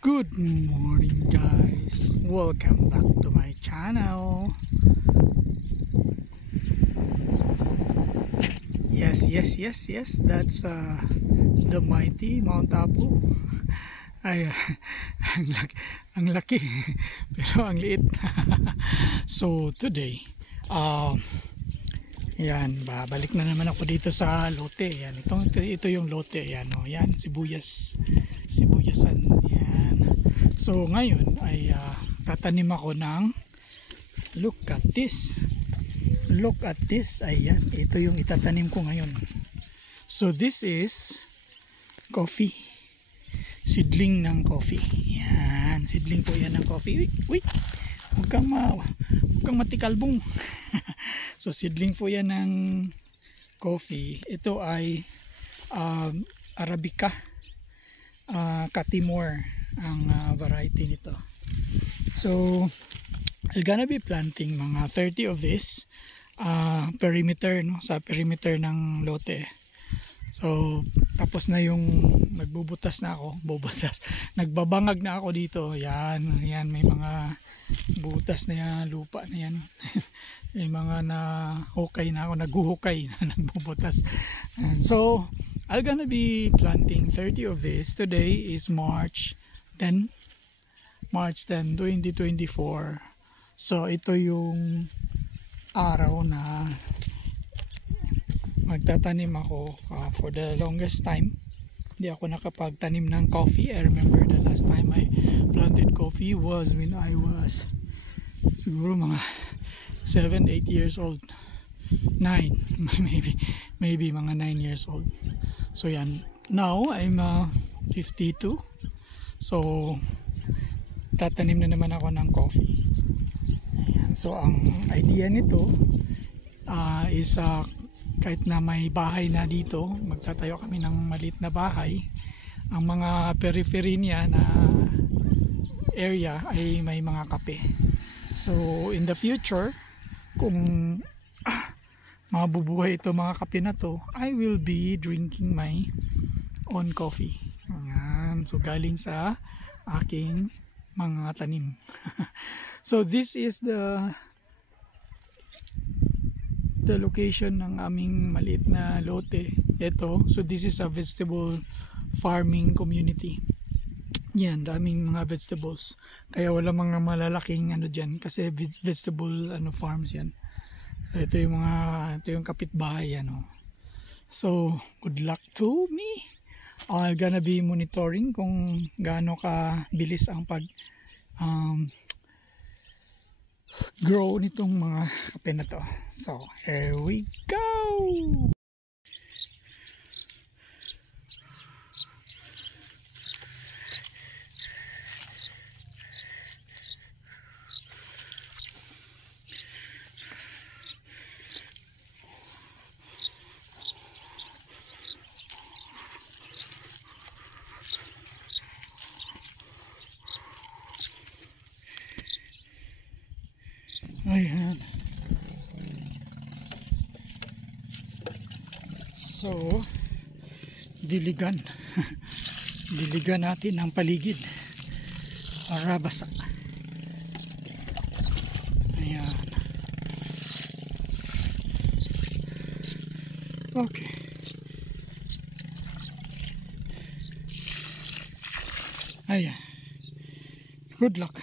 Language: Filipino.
Good morning guys, welcome back to my channel. Yes, that's the mighty Mount Apu. Ay, ang laki pero ang liit. So today yan, babalik na naman ako dito sa lote. Yan, ito yung lote. Yan, oh, yan, sibuyasan. Yan. So ngayon ay tatanim ako ng look at this. Ayan, ito yung itatanim ko ngayon. So this is coffee. Seedling ng coffee. Yan, seedling po yan ng coffee. Wait. Huwag kang matikalbong. So seedling po yan ng coffee. Ito ay Arabica Catimor ang variety nito. So I'm gonna be planting mga 30 of this perimeter, no, sa perimeter ng lote. So tapos na yung nagbubutas na ako, nagbabangag na ako dito. Yan, may mga butas na yan, lupa na yan. May mga hukay na ako, naghuhukay na nagbubutas. And so I'm gonna be planting 30 of this. Today is March 10, 2024. So ito yung araw na magtatanim ako. For the longest time hindi ako nakapagtanim ng coffee. I remember the last time I planted coffee was when I was siguro mga 7-8 years old, 9 maybe mga 9 years old. So yan, now I'm 52. So tatanim na naman ako ng coffee. Ayan. So ang idea nito is kahit na may bahay na dito, magtatayo kami ng maliit na bahay, ang mga periphery niya na area ay may mga kape. So in the future, kung mabubuhay ito mga kape na to, I will be drinking my own coffee. Ayan. So galing sa aking mga tanim. So this is the location ng aming maliit na lote. Ito, so this is a vegetable farming community. Yan, daming mga vegetables. Kaya wala mga malalaking dyan kasi vegetable farms yan. So ito yung kapitbahay So good luck to me. I'm gonna be monitoring kung gaano ka bilis ang pag grow nitong mga kape na to. So here we go. Ayan. So diligan diligan natin ang paligid para basa. Ayan. Okay. Ayan. Good luck.